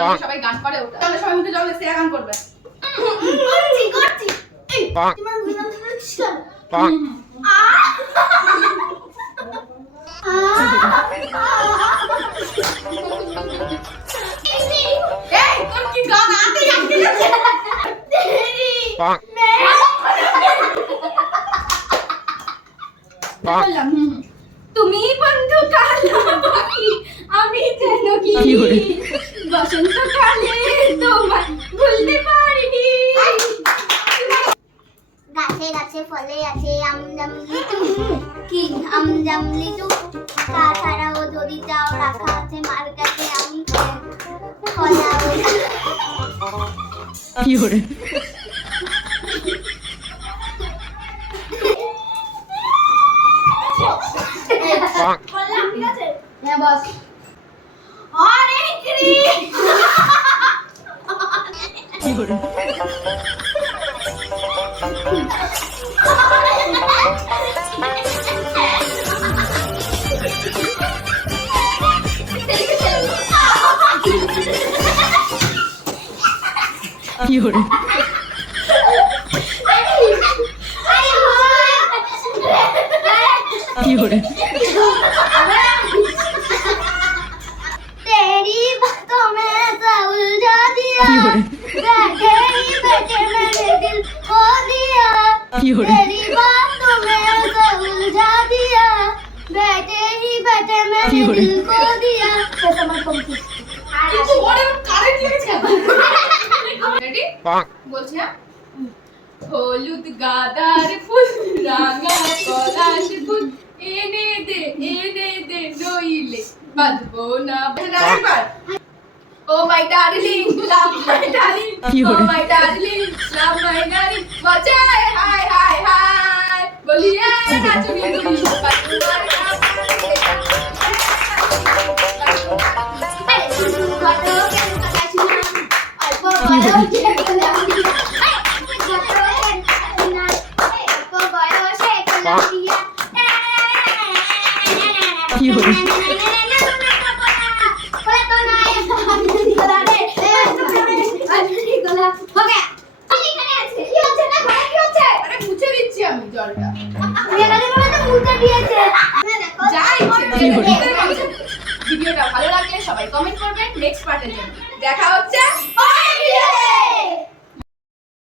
গান সবাই গান করে ওটা তাহলে সবাই মুখে জল দিয়ে গান করবে করছি এই তোমার গুণ ধরছিস কেন এই তোর কি গান আতে আটকে গেছে তুমি বন্ধু কালো পাখি আমি যেন কি বসন্তকালে তোমায় ভুলতে পারিনি গাছে গাছে ফলে আছে আমজামলি কি আমজামলি তো তাছাড়াও যদি চাও রাখা আছে মার কাছে আমি ফলা কি করে বললাম ঠিক আছে হ্যাঁ বস আরে কি করে কি করে কি করে तेरी बातों में ऐसा उलझा दिया की हो रही? तेरी बैठे मैंने दिल खो दिया की हो रही? तेरी बातों में ऐसा उलझा दिया बैठे ही बैठे की मैंने हो रही? दिल खो दिया ऐसा मत बोल কিন্তু ওরে কারেন্ট লেগেছে রেডি বলছি হ্যাঁ হলুদ গাদার ফুল রাঙা পলাশ ফুল এনে দে নইলে বাঁধবো না একবার ও my darling love my darling কি ও হলো? My darling love my darling বাঁচায় হাই হাই হাই বলিয়ে নাচুনি তুমি তোমার কি করে আরে মুছে দিচ্ছি আমি জলটা যাই কি হলো? ভিডিওটা ভালো লাগলে সবাই কমেন্ট করবেন নেক্সট পার্টের জন্য দেখা হচ্ছে